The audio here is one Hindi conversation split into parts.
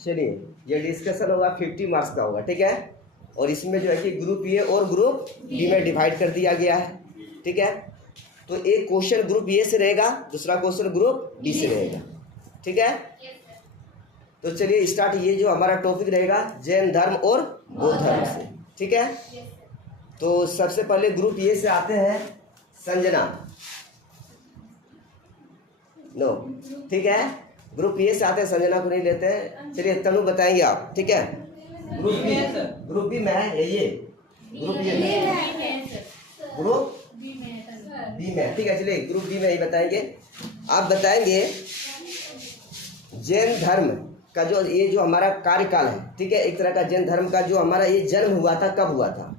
चलिए ये डिस्कशन होगा 50 मार्क्स का होगा, ठीक है। और इसमें जो है कि ग्रुप ए और ग्रुप बी में डिवाइड कर दिया गया है, ठीक है। तो एक क्वेश्चन ग्रुप ए से रहेगा, दूसरा क्वेश्चन ग्रुप बी से रहेगा, ठीक है। तो चलिए स्टार्ट। ये जो हमारा टॉपिक रहेगा जैन धर्म और बौद्ध धर्म से, ठीक है। तो सबसे पहले ग्रुप ए से आते हैं संजना, नो, ठीक है। ग्रुप ए से आते हैं, संजना को नहीं लेते हैं। चलिए तनु बताएंगे आप, ठीक है। ग्रुप बी में है ये ग्रुप ए में, ग्रुप बी में, ठीक है। चलिए ग्रुप बी में ही बताएंगे। आप बताएंगे जैन धर्म का जो ये जो हमारा कार्यकाल है, ठीक है, एक तरह का जैन धर्म का जो हमारा ये जन्म हुआ था, कब हुआ था।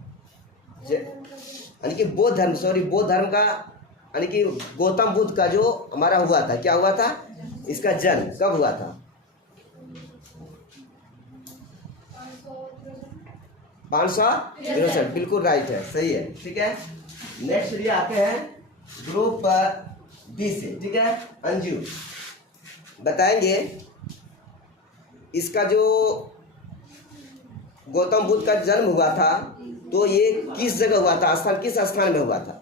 यानी कि बौद्ध धर्म, सॉरी, बौद्ध धर्म का यानी कि गौतम बुद्ध का जो हमारा हुआ था, क्या हुआ था, इसका जन्म कब हुआ था। 563, बिल्कुल राइट है, सही है, ठीक है। नेक्स्ट ये आते हैं ग्रुप बी से, ठीक है। अंजू बताएंगे इसका जो गौतम बुद्ध का जन्म हुआ था तो ये किस जगह हुआ था, स्थान किस स्थान में हुआ था।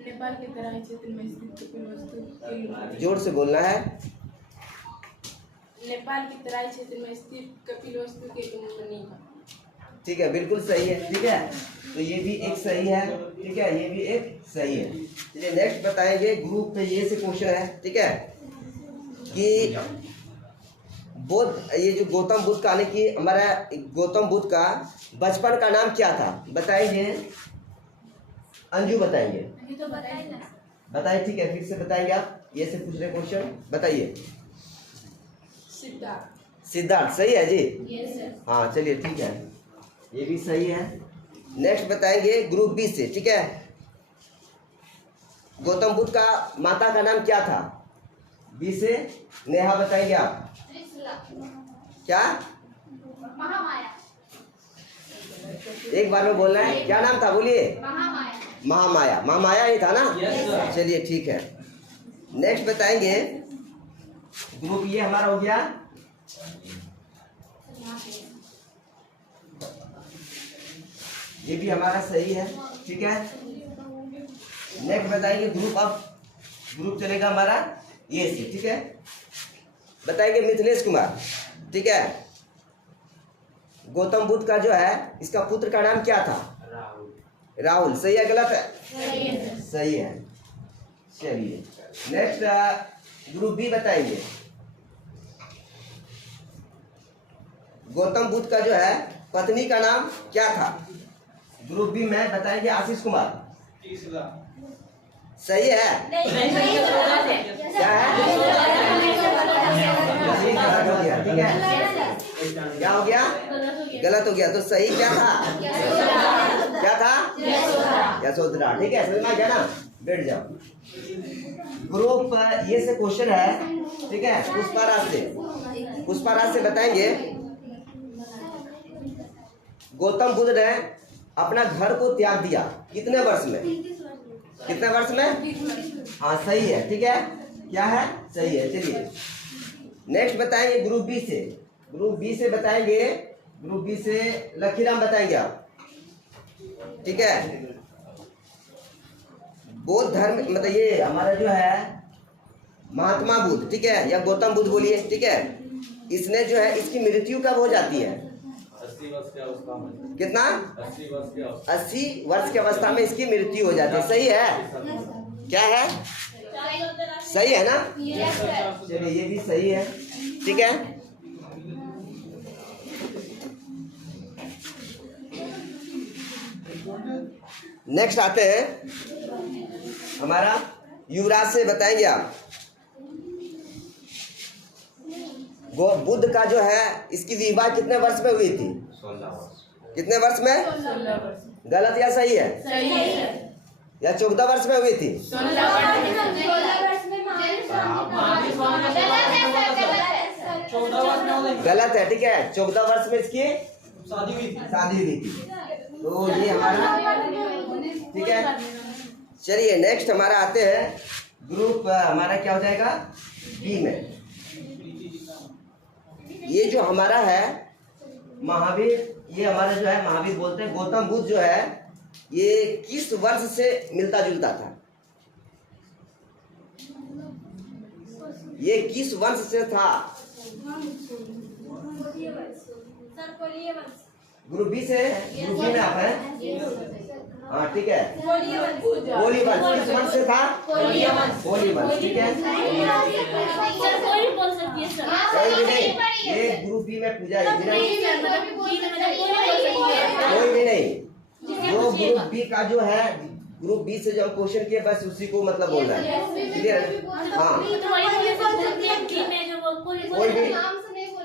नेपाल के तराई क्षेत्र में स्थित कपिलवस्तु, जोर से बोलना है। नेपाल के तराई क्षेत्र में स्थित कपिलवस्तु के मुनि, ठीक है, बिल्कुल सही है, ठीक है। तो ये भी एक सही है, ठीक है, ये भी एक सही है। चलिए नेक्स्ट बताएंगे ग्रुप पे ये से क्वेश्चन है, ठीक है, कि बुद्ध, ये जो गौतम बुद्ध का, यानी कि हमारा गौतम बुद्ध का बचपन का नाम क्या था, बताएंगे। अंजू बताएंगे, बताइए, ठीक है, फिर से बताएंगे आप। ये से पूछ रहे क्वेश्चन, बताइए। सिद्धार्थ सही है जी, हाँ, चलिए ठीक है, ये भी सही है। नेक्स्ट बताएंगे ग्रुप बी से, ठीक है। गौतम बुद्ध का माता का नाम क्या था, बी से नेहा बताएंगे आप। क्या, महामाया, एक बार में बोलना है, क्या नाम था, बोलिए। महामाया, महामाया ही था ना, चलिए ठीक है। नेक्स्ट बताएंगे ग्रुप ये हमारा हो गया, ये भी हमारा सही है, ठीक है। नेक्स्ट बताएंगे ग्रुप, अब ग्रुप चलेगा हमारा ये से, ठीक है। बताएंगे मिथिलेश कुमार, ठीक है। गौतम बुद्ध का जो है इसका पुत्र का नाम क्या था, राहुल, सही है, गलत है, सही है। चलिए नेक्स्ट ग्रुप बी बताएंगे। गौतम बुद्ध का जो है पत्नी का नाम क्या था, ग्रुप बी में बताएंगे आशीष कुमार। सही है, क्या है, ठीक है, क्या हो गया, गलत हो गया। तो सही क्या था, क्या था, यशोधरा, ठीक है, समझ में आ गया ना, बैठ जाओ। ग्रुप ये से क्वेश्चन है, ठीक है, पुष्पाराज से, पुष्पाराज से बताएंगे गौतम बुद्ध ने अपना घर को त्याग दिया कितने वर्ष में, कितने वर्ष में, हाँ सही है, ठीक है, क्या है, सही है। चलिए नेक्स्ट बताएंगे ग्रुप बी से, ग्रुप बी से बताएंगे, ग्रुप बी से लखीराम बताएंगे आप, ठीक है। बौद्ध धर्म मतलब ये हमारा जो है महात्मा बुद्ध, ठीक है, या गौतम बुद्ध बोलिए, ठीक है, इसने जो है इसकी मृत्यु कब हो जाती है, 80 वर्ष की अवस्था में, कितना, 80 वर्ष की अवस्था में इसकी मृत्यु हो जाती है, सही है, क्या है, सही है ना, चलिए ये भी सही है, ठीक है। नेक्स्ट आते हैं हमारा युवराज से, बताएंगे आप बुद्ध का जो है इसकी विवाह कितने वर्ष में हुई थी, 16 वर्ष, कितने वर्ष में, 16 वर्ष, गलत या सही है, सही है, या 14 वर्ष में हुई थी, 16 वर्ष गलत है, ठीक है, 14 वर्ष में इसकी शादी हुई थी, तो ये हमारा, ठीक है। चलिए नेक्स्ट हमारा आते हैं ग्रुप हमारा क्या हो जाएगा बी में, ये जो हमारा है महावीर, ये हमारा जो है महावीर बोलते हैं गौतम बुद्ध जो है ये किस वर्ष से मिलता जुलता था? ये किस वंश से था? ग्रुप बी से, ग्रुप बी में आप हैं? हाँ ठीक है। कोली वंश किस वंश से था? कोली वंश, ठीक है। कोई भी नहीं, ये ग्रुप बी में पूजा है, कोई भी नहीं। वो ग्रुप बी का जो है, ग्रुप बी से जो हम क्वेश्चन किए बस उसी को मतलब बोलना है, क्लियर? हाँ कोई भी,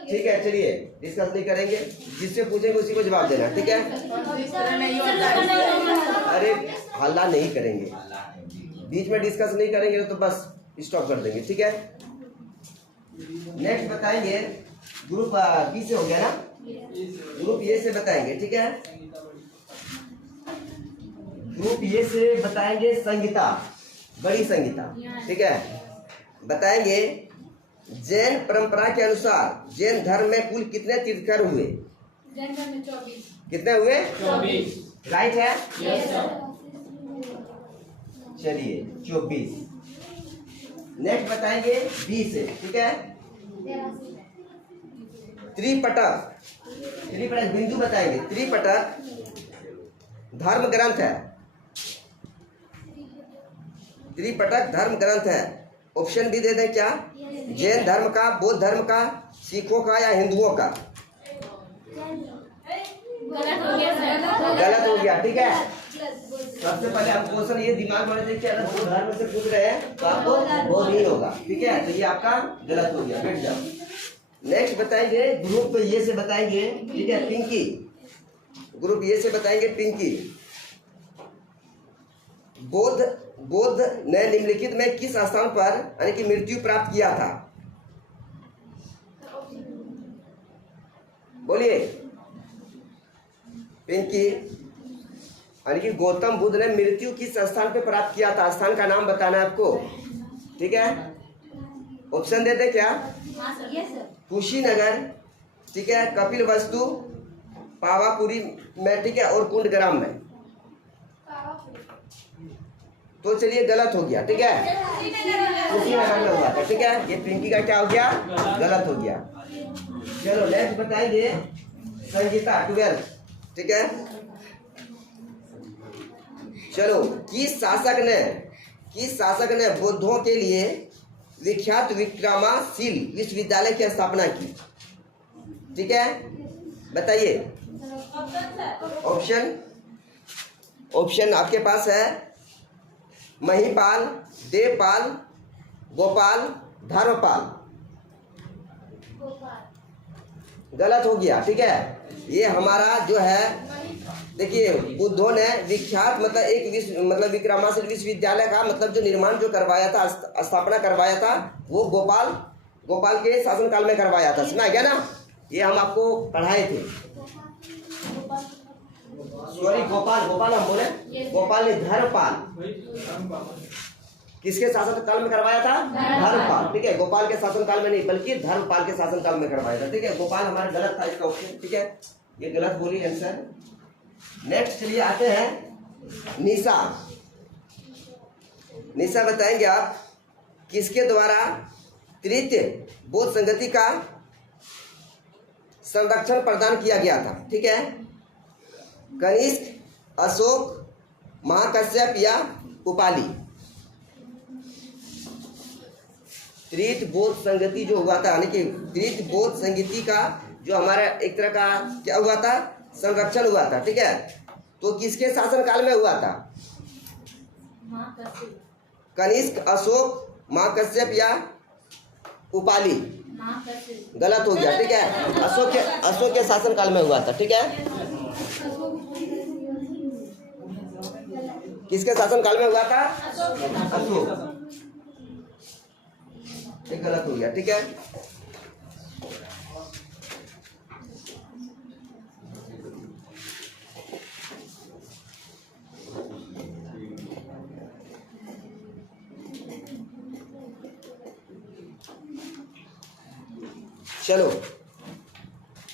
ठीक है। चलिए डिस्कस नहीं करेंगे, जिससे पूछेंगे उसी को जवाब देना, ठीक है? अरे हल्ला नहीं करेंगे, बीच में डिस्कस नहीं करेंगे तो बस स्टॉप कर देंगे, ठीक है? नेक्स्ट बताएंगे ग्रुप बी से, हो गया ना? ग्रुप ए से बताएंगे, ठीक है? ग्रुप ए से बताएंगे संगीता, बड़ी संगीता, ठीक है? बताएंगे जैन परंपरा के अनुसार जैन धर्म में कुल कितने तीर्थंकर हुए? जैन धर्म में 24। कितने हुए? 24। राइट है? Yes sir. चलिए 24। नेक्स्ट बताएंगे बी से, ठीक है? त्रिपटक, त्रिपटक बिंदु बताएंगे। त्रिपटक धर्म ग्रंथ है, त्रिपटक धर्म ग्रंथ है। ऑप्शन भी दे दें क्या? जैन धर्म का, बौद्ध धर्म का, सिखों का या हिंदुओं का? गलत हो गया सर। गलत हो गया, ठीक है? सबसे पहले आप क्वेश्चन ये दिमाग में देखिए, अगर बौद्ध धर्म से पूछ रहे हैं तो आपको बौद्ध नहीं होगा, ठीक है? तो ये आपका गलत हो गया, बैठ जाओ। नेक्स्ट बताएंगे ग्रुप ये से बताएंगे, ठीक है? पिंकी, ग्रुप ये से बताएंगे पिंकी। बौद्ध ने निम्नलिखित में किस स्थान पर यानी कि मृत्यु प्राप्त किया था? बोलिए पिंकी। यानी कि गौतम बुद्ध ने मृत्यु किस स्थान पे प्राप्त किया था? स्थान का नाम बताना है आपको, ठीक है? ऑप्शन देते क्या? कुशीनगर, ठीक है? कपिल वस्तु, पावापुरी में, ठीक है? और कुंडग्राम में। तो चलिए गलत हो गया, ठीक है? कुशीनगर में हुआ था, ठीक है? ये पिंकी का क्या हो गया? गलत हो गया। चलो नेक्स्ट बताएंगे संगीता 12, ठीक है? चलो किस शासक ने बौद्धों के लिए विख्यात विक्रमाशील विश्वविद्यालय की स्थापना की? ठीक है, बताइए। ऑप्शन आपके पास है महिपाल, देवपाल, गोपाल, धर्मपाल। गलत हो गया, ठीक है? ये हमारा जो है, देखिए बुद्धों ने विख्यात मतलब एक मतलब विक्रमाशील विश्वविद्यालय का मतलब जो निर्माण जो करवाया था, स्थापना करवाया था, वो गोपाल के शासनकाल में करवाया था। सुना गया ना? ये हम आपको पढ़ाए थे। सॉरी, गोपाल हम बोले, गोपाल ने धर्मपाल किसके शासनकाल में करवाया था? धर्मपाल, ठीक है? गोपाल के शासनकाल में नहीं बल्कि धर्मपाल के शासनकाल में करवाया था, ठीक है? गोपाल हमारा गलत था इसका ऑप्शन, ठीक है? ये गलत बोली आंसर। नेक्स्ट चलिए आते हैं निशा बताएंगे आप किसके द्वारा तृतीय बौद्ध संगति का संरक्षण प्रदान किया गया था? ठीक है, कनिष्क, अशोक, महाकश्यप या उपाली? तृतीय बौद्ध संगति जो हुआ था, यानी कि तृतीय बौद्ध संगति का जो हमारा एक तरह का क्या हुआ था? संरक्षण हुआ था, ठीक है? तो किसके शासनकाल में हुआ था? कनिष्क, अशोक, महाकश्यप या उपाली? गलत हो गया, ठीक है? अशोक के शासनकाल में हुआ था, ठीक है? किसके शासनकाल में हुआ था? अशोक। गलत हो गया, ठीक है? चलो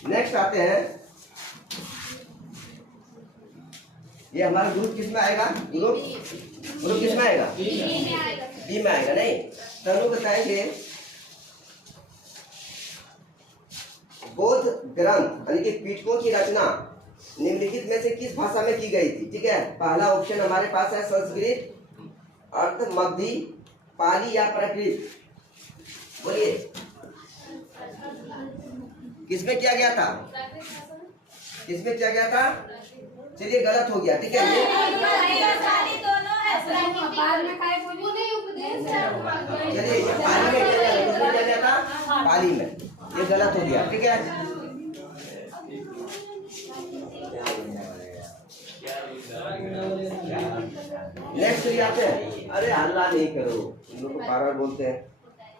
नेक्स्ट आते हैं, ये हमारा ग्रुप किस में आएगा? ग्रुप किस में आएगा? बी में आएगा। नहीं, तनु बताएंगे बौद्ध ग्रंथ यानी कि पिटकों की रचना निम्नलिखित में से किस भाषा में की गई थी? ठीक है, पहला ऑप्शन हमारे पास है संस्कृत, अर्थ मगधी, पाली या प्राकृत। बोलिए किसमें किया गया था? किसमें किया गया था? चलिए गलत हो गया, ठीक है। चलिए पाली में किया गया था, पाली में, ये गलत हो गया, ठीक है। नेक्स्ट ये आते हैं, अरे हल्ला नहीं करो, तुम लोग को बार बार बोलते हैं।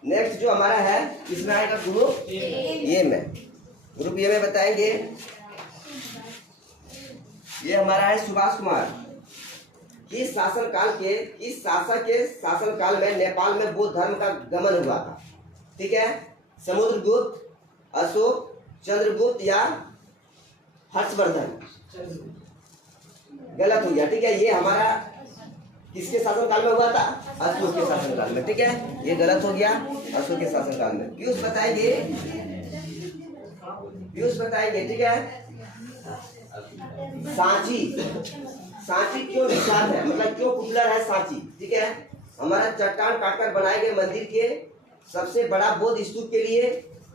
नेक्स्ट जो हमारा है इसमें आएगा ग्रुप ए में। ग्रुप ए में बताएंगे, ये हमारा है सुभाष कुमार। किस शासन काल में नेपाल में बौद्ध धर्म का गमन हुआ था? ठीक है, समुद्रगुप्त, अशोक, चंद्रगुप्त या हर्षवर्धन। गलत हो गया, ठीक है। ये हमारा किसके शासन काल में हुआ था? अशोक के शासन काल में, ठीक है, ये गलत हो गया, अशोक के शासन काल में। पीयूष बताएंगे, ठीक है। सांची क्यों विख्यात है, मतलब क्यों पॉपुलर है सांची? ठीक है, हमारा चट्टान काटकर बनाए गए मंदिर के सबसे बड़ा बौद्ध स्तूप के लिए,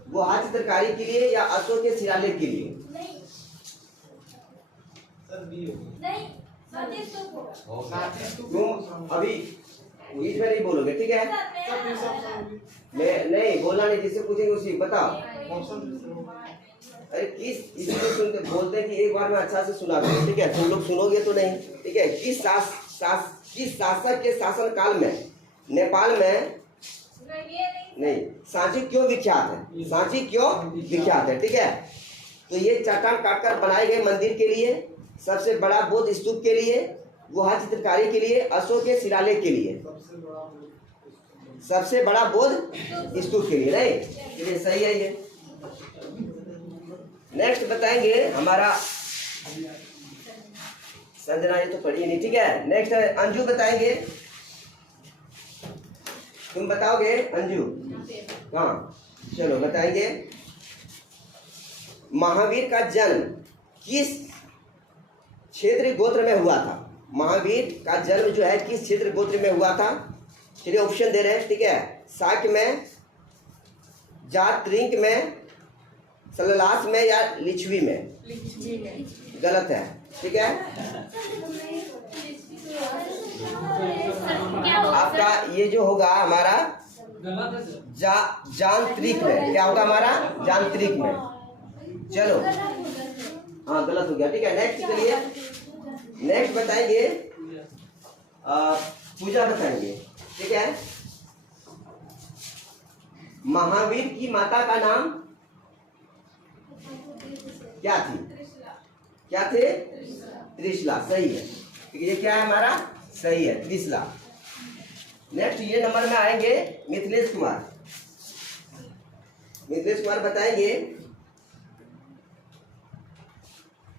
गुहा चित्रकारी के लिए या अशोक के शिलालेख के लिए? तुम अभी बीच में नहीं बोलोगे, ठीक है। मैं नहीं बोलना, नहीं, जिससे पूछेंगे उसी बताओ। अरे किस इसलिए सुनते बोलते हैं कि एक बार में अच्छा से सुना दो, ठीक है, तुम लोग सुनोगे तो नहीं, ठीक है। किस शासक के शासन काल में नेपाल में नहीं सांची क्यों विख्यात है? सांची क्यों विख्यात है, ठीक है। तो ये चट्टान काटकर बनाए गए मंदिर के लिए, सबसे बड़ा बौद्ध स्तूप के लिए, गुहा चित्रकारी के लिए, अशोक के शिलालेख के लिए। सबसे बड़ा बौद्ध स्तूप के लिए, नहीं, ये सही है। ये नेक्स्ट बताएंगे हमारा संजना, ये तो पढ़ी नहीं, ठीक है। नेक्स्ट है अंजू बताएंगे, तुम बताओगे अंजू? हाँ चलो बताएंगे। महावीर का जन्म किस क्षेत्र गोत्र में हुआ था? महावीर का जन्म जो है किस क्षेत्र गोत्र में हुआ था? चलिए ऑप्शन दे रहे हैं, ठीक है। शाक्य में, जात्रिंक में, सललास में या लिच्छवी में? गलत है, ठीक है। आपका ये जो होगा हमारा जांत्रिक में, क्या होगा हमारा? जांत्रिक में। चलो हाँ गलत हो गया, ठीक है। नेक्स्ट चलिए, नेक्स्ट बताएंगे पूजा बताएंगे, ठीक है। महावीर की माता का नाम क्या थी? क्या थे? त्रिशला, सही है, ठीक है। ये क्या है हमारा? सही है, त्रिशला। नेक्स्ट ये नंबर में आएंगे मिथिलेश कुमार। मिथिलेश कुमार बताएंगे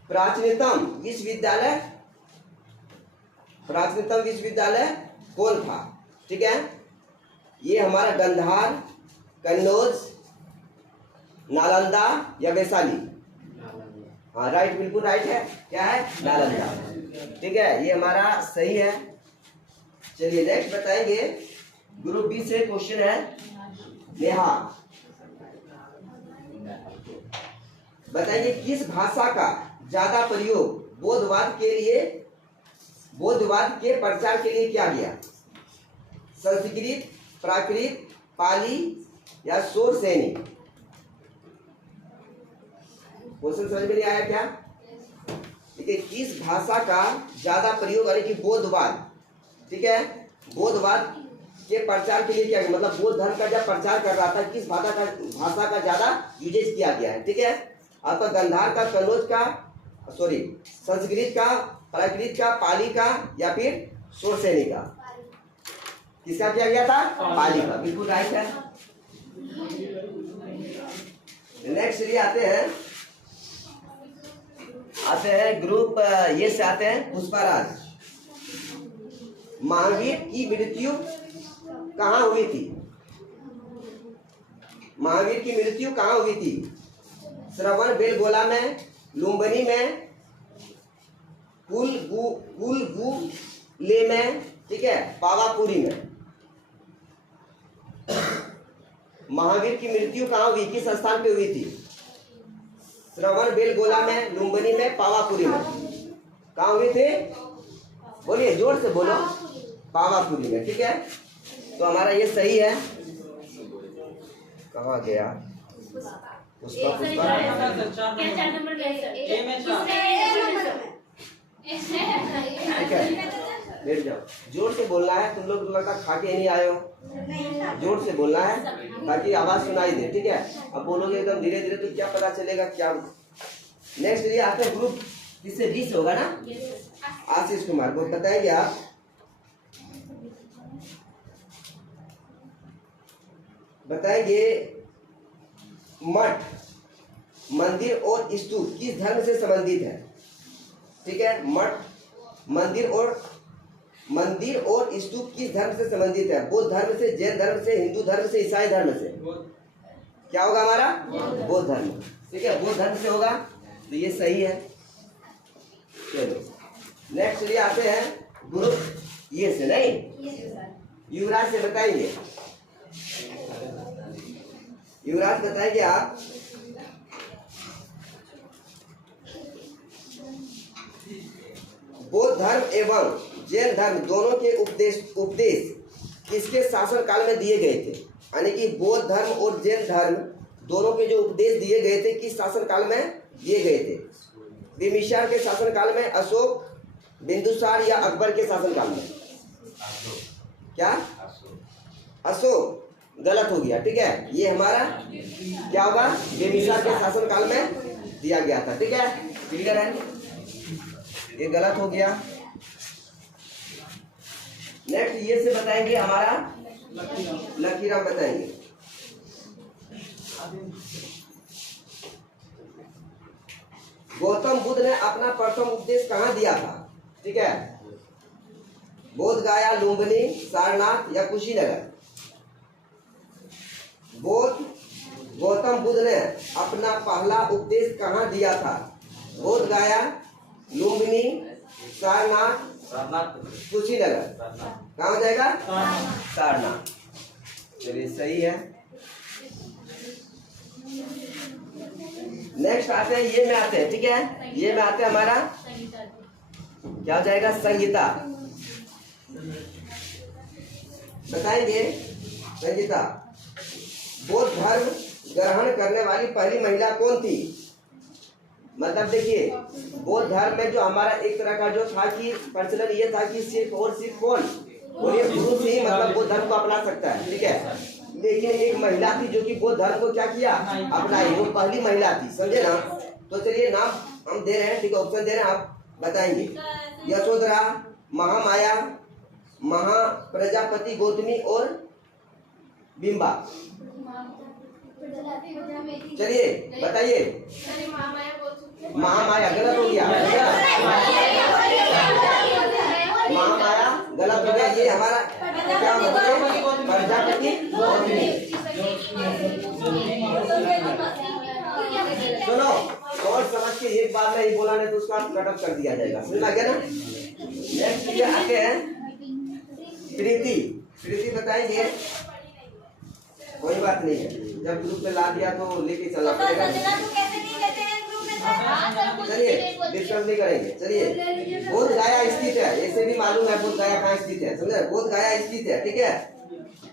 प्राचीनतम विश्वविद्यालय कौन था? ठीक है, ये हमारा गंधार, कन्नौज, नालंदा या वैशाली? हाँ राइट, बिल्कुल राइट है, क्या है? नालंदा, ठीक है, ये हमारा सही है। चलिए नेक्स्ट बताएंगे, ग्रुप बी से क्वेश्चन है। नेहा बताइए किस भाषा का ज्यादा प्रयोग बौद्धवाद के प्रचार के लिए किया गया? संस्कृत, प्राकृत, पाली या शोरसेनी? क्वेश्चन समझ में नहीं आया क्या? देखिए किस भाषा का ज्यादा प्रयोग यानी कि बौद्धवाद, ठीक है, बौद्धवाद के प्रचार के लिए किया गया, मतलब बौद्ध धर्म का जब प्रचार कर रहा था किस भाषा का ज्यादा यूजेज किया गया है? ठीक है, आपका गंधार का, कन्नौज का, सॉरी संस्कृत का, प्राकृत का, पाली का या फिर शोरसेनी का? किसका किया गया था? पाली का, बिल्कुल राइट है। नेक्स्ट लिए आते हैं आते हैं ग्रुप ये से आते हैं पुष्पाराज। महावीर की मृत्यु कहाँ हुई थी? महावीर की मृत्यु कहाँ हुई थी? श्रवण बेलगोला में, लुम्बिनी में, कुलगुले में, ठीक है, पावापुरी में। महावीर की मृत्यु कहाँ हुई, किस स्थान पे हुई थी? श्रवण बेलगोला में, लुम्बिनी में, पावापुरी में। कहाँ हुई थी? बोलिए, जोर से बोलो। पावापुरी में, ठीक है। तो हमारा ये सही है। कहाँ गया उसका? ठीक है, बैठ जाओ। जोर से बोलना है, तुम लोग लड़का खा के नहीं आए हो, जोर से बोलना है ताकि आवाज सुनाई दे, ठीक है। अब बोलोगे एकदम धीरे धीरे तो क्या पता चलेगा क्या। नेक्स्ट ये आते हैं ग्रुप किससे? बी से होगा ना? आशीष कुमार को बताएंगे आप। बताएंगे मठ, मंदिर और स्तूप किस धर्म से संबंधित है? ठीक है, मठ, मंदिर और स्तूप किस धर्म से संबंधित है? बौद्ध धर्म से, जैन धर्म से, हिंदू धर्म से, ईसाई धर्म से? क्या होगा हमारा? बौद्ध धर्म। ठीक है, बौद्ध धर्म से होगा, तो ये सही है। चलो नेक्स्ट ये आते हैं ग्रुप ये से, नहीं युवराज से बताएंगे। युवराज बताएंगे आप। बौद्ध धर्म एवं जैन धर्म दोनों के उपदेश किसके शासन काल में दिए गए थे? यानी कि बौद्ध धर्म और जैन धर्म दोनों के जो उपदेश दिए गए थे किस शासन काल में दिए गए थे? बिम्बिसार के शासन काल में, अशोक, बिंदुसार या अकबर के शासन काल में? क्या? अशोक गलत हो गया, ठीक है। ये हमारा क्या होगा? बिम्बिसार के शासन काल में दिया गया था, ठीक है। क्लियर है? ये गलत हो गया। नेक्स्ट ये से बताएंगे हमारा लकीराम बताएंगे। गौतम बुद्ध ने अपना प्रथम उपदेश कहाँ दिया था? ठीक है, बोध गया, लुम्बिनी, सारनाथ या कुशीनगर? गौतम बुद्ध ने अपना पहला उपदेश कहाँ दिया था? बोध गया, लुम्बिनी, सारनाथ, कुशीनगर? कहाँ हो जाएगा? सारनाथ। चलिए सही है। नेक्स्ट आते हैं ये में आते हैं, ठीक है। ये में आते हैं हमारा क्या हो जाएगा? संहिता। बताएंगे संहिता। बौद्ध धर्म ग्रहण करने वाली पहली महिला कौन थी? मतलब देखिए, बौद्ध धर्म में जो हमारा एक तरह का जो था कि प्रचलन ये था कि सिर्फ और सिर्फ कौन? बोलिए, पुरुष ही मतलब बौद्ध धर्म को अपना सकता है, ठीक है। लेकिन एक महिला थी जो कि बौद्ध धर्म को क्या किया? अपनाई। वो पहली महिला थी, समझे ना। तो चलिए नाम हम दे रहे हैं, ठीक है, ऑप्शन दे रहे हैं, आप बताएंगे। यशोधरा, महामाया, महाप्रजापति, गौतमी और बिंबा। चलिए बताइए। महामाया गलत हो गया, महामाया गलत हो गया। ये हमारा क्या होगा? प्रजापति, गौतमी। सुनो, और समझ के एक बार में ही बोला नहीं तो उसका कटअप कर दिया जाएगा, सुना गया ना। नेक्स्ट ये आते हैं प्रीति। प्रीति बताएंगे। कोई बात नहीं है, जब ग्रुप में ला दिया तो लेके चलना पड़ेगा। चलिए डिस्कस नहीं करेंगे। चलिए, बोध गया स्थित है, ऐसे भी मालूम है बोध गया कहाँ स्थित है, समझे? बोध गया स्थित है, ठीक है।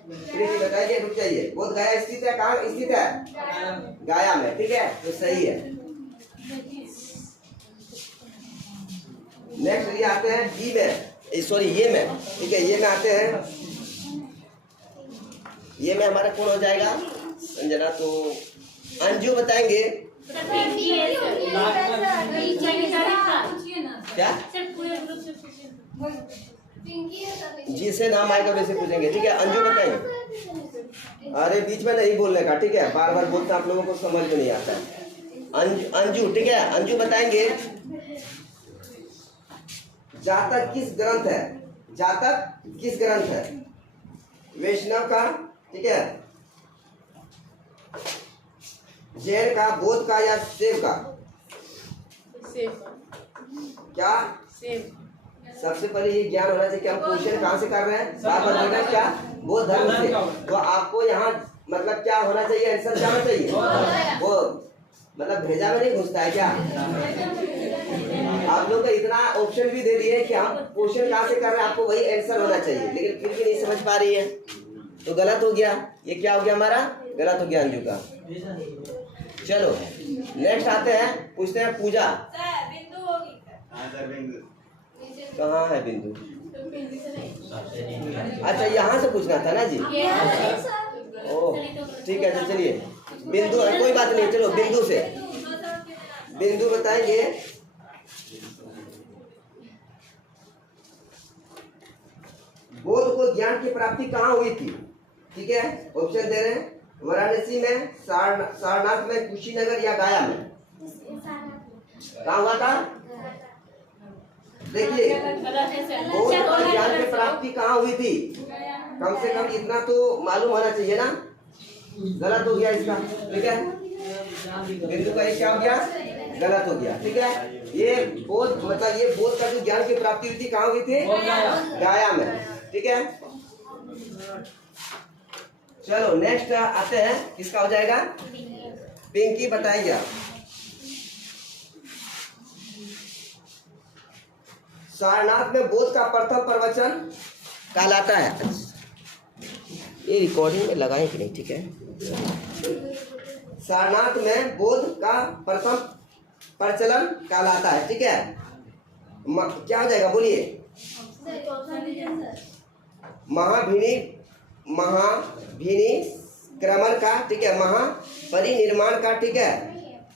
प्रीति बताइए, रुक जाइए। बोध गया स्थित है, कहाँ स्थित है? गया में, ठीक है, तो सही है। नेक्स्ट ये आते हैं डी में, सॉरी ये में, ठीक है। ये में आते हैं, ये में हमारा कौन हो जाएगा? संजना। तो अंजू बताएंगे। क्या? जिसे नाम आएगा वैसे पूछेंगे, ठीक है। अंजू बताएंगे। अरे बीच में नहीं बोलने का, ठीक है, बार बार बोलते आप लोगों को समझ में नहीं आता। अंजू, ठीक है, अंजू बताएंगे। जातक किस ग्रंथ है? जातक किस ग्रंथ है? वैष्णव का, ठीक है, जैन का, बौद्ध का या शैव का? सेब क्या? सेब सबसे पहले ये ज्ञान होना चाहिए कि हम क्वेश्चन कहाँ से कर रहे हैं, बार बार बोल रहे हैं क्या? बौद्ध धर्म से। तो आपको यहाँ मतलब क्या होना चाहिए, आंसर क्या होना चाहिए? वो मतलब भेजा में नहीं घुसता है क्या? आप लोग को इतना ऑप्शन भी दे दिए कि हम क्वेश्चन कहाँ से कर रहे हैं, आपको वही आंसर होना चाहिए, लेकिन फिर भी नहीं समझ पा रही है तो गलत हो गया। ये क्या हो गया हमारा? गलत हो गया अंजू का। चलो नेक्स्ट आते हैं, पूछते हैं पूजा। कहाँ है बिंदु? अच्छा यहाँ से पूछना था ना जी। ओह ठीक है, तो चलिए बिंदु, कोई बात नहीं, चलो बिंदु से। बिंदु बताएंगे बौद्ध को ज्ञान की प्राप्ति कहाँ हुई थी? ठीक है, ऑप्शन दे रहे हैं, वाराणसी में, सारनाथ में, कुशीनगर या गया में? कहाँ हुआ था? देखिए बौद्ध को ज्ञान की प्राप्ति कहाँ हुई थी? कम से कम इतना तो मालूम होना चाहिए ना। गलत हो गया इसका, ठीक है, बिंदु का ये क्या हो गया? गलत हो गया, ठीक है। ये बौद्ध मतलब ये बौद्ध का जो ज्ञान की प्राप्ति हुई थी कहाँ हुई थी? गया में, ठीक है। चलो नेक्स्ट आते हैं, किसका हो जाएगा? पिंकी बताएंगे आप। सारनाथ में बौद्ध का प्रथम प्रवचन कहलाता है। ये रिकॉर्डिंग में लगाएं कि नहीं, ठीक है। सारनाथ में बौद्ध का प्रथम प्रचलन कहलाता है, ठीक है। क्या हो जाएगा बोलिए? महाभिनिक्रमण का, ठीक है, महापरिनिर्माण का, ठीक है,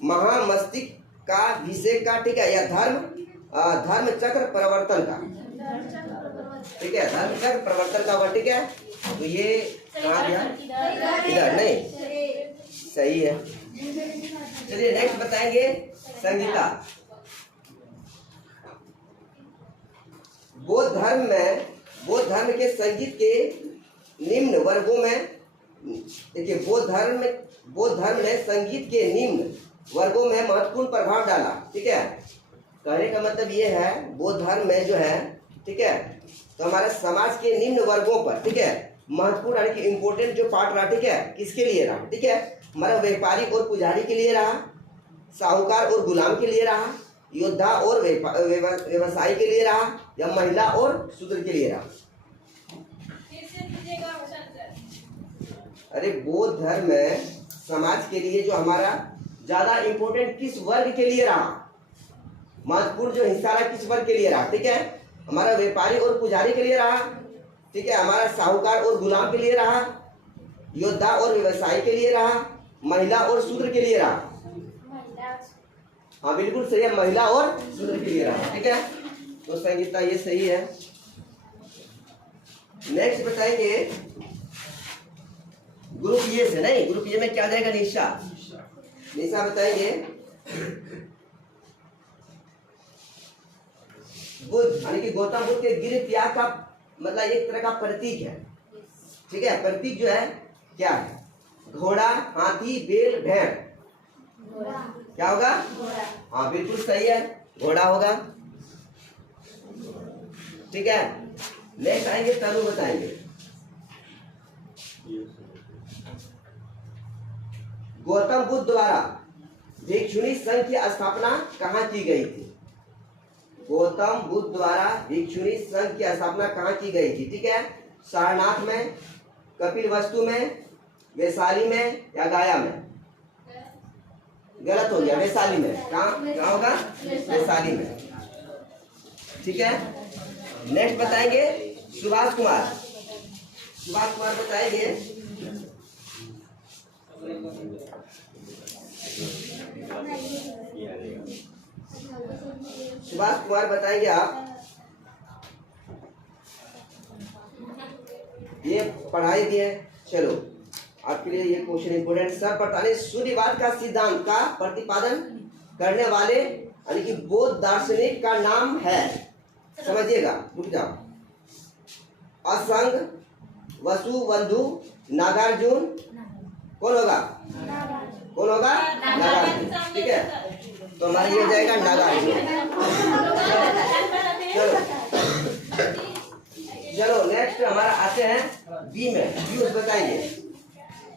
महामस्तिष्क का अभिषेक का, ठीक है, या धर्म चक्र प्रवर्तन का, ठीक है, धर्म चक्र प्रवर्तन का हुआ, ठीक है। तो ये कहाँ गया? इधर नहीं, सही है। चलिए नेक्स्ट बताएंगे संगीता। बौद्ध धर्म के संगीत के निम्न वर्गों में, देखिए बौद्ध धर्म ने संगीत के निम्न वर्गों में महत्वपूर्ण प्रभाव डाला, ठीक है। कहने का मतलब ये है बौद्ध धर्म में जो है, ठीक है, तो हमारे समाज के निम्न वर्गों पर, ठीक है, महत्वपूर्ण यानी कि इम्पोर्टेंट जो पार्ट रहा, ठीक है, किसके लिए रहा? ठीक है, हमारा व्यापारी और पुजारी के लिए रहा, साहूकार और गुलाम के लिए रहा, योद्धा और व्यवसायी के लिए रहा, या महिला और शूद्र के लिए रहा? अरे बौद्ध धर्म में समाज के लिए जो हमारा ज्यादा इम्पोर्टेंट किस वर्ग के लिए रहा, महत्वपूर्ण जो हिस्सा रहा किस वर्ग के लिए रहा? ठीक है, हमारा व्यापारी और पुजारी के लिए रहा, ठीक है, हमारा साहूकार और गुलाम के लिए रहा, योद्धा और व्यवसायी के लिए रहा, महिला और शूद्र के लिए रहा? हाँ बिल्कुल सही है, महिला और शूद्र के लिए रहा, ठीक है। तो संगीता ये सही है। नेक्स्ट बताएंगे ग्रुप ए से, नहीं ग्रुप ए में क्या जाएगा? निशा बताएंगे बुद्ध यानी कि गौतम बुद्ध के गिर त्याग का मतलब एक तरह का प्रतीक है, ठीक है। प्रतीक जो है क्या है? घोड़ा, हाथी, बैल, भेड़? क्या होगा? हाँ बिल्कुल सही है, घोड़ा होगा, ठीक है। नेक्स्ट आएंगे तनु बताएंगे गौतम बुद्ध द्वारा भिक्षुणी संघ की स्थापना कहाँ की गई थी? गौतम बुद्ध द्वारा भिक्षुणी संघ की स्थापना कहाँ की गई थी? ठीक है, सारनाथ में, कपिलवस्तु में, वैशाली में या गया में? गलत हो गया, वैशाली में। कहाँ होगा? वैशाली में, ठीक है। नेक्स्ट बताएंगे सुभाष कुमार बताएंगे सुभाष कुमार बताएंगे आप। ये पढ़ाई दिए, चलो आपके लिए ये क्वेश्चन इंपोर्टेंट। सर्वप्रथम शून्यवाद का सिद्धांत का प्रतिपादन करने वाले यानी कि बौद्ध दार्शनिक का नाम है? समझिएगा, रुक जाओ। असंग, वसु, बंधु, नागार्जुन, कौन होगा? कौन होगा? नागार्जुन। ठीक है, तो हमारा ये हो जाएगा नागार्जुन। चलो नेक्स्ट हमारा आते हैं बी में। यूज बताइए।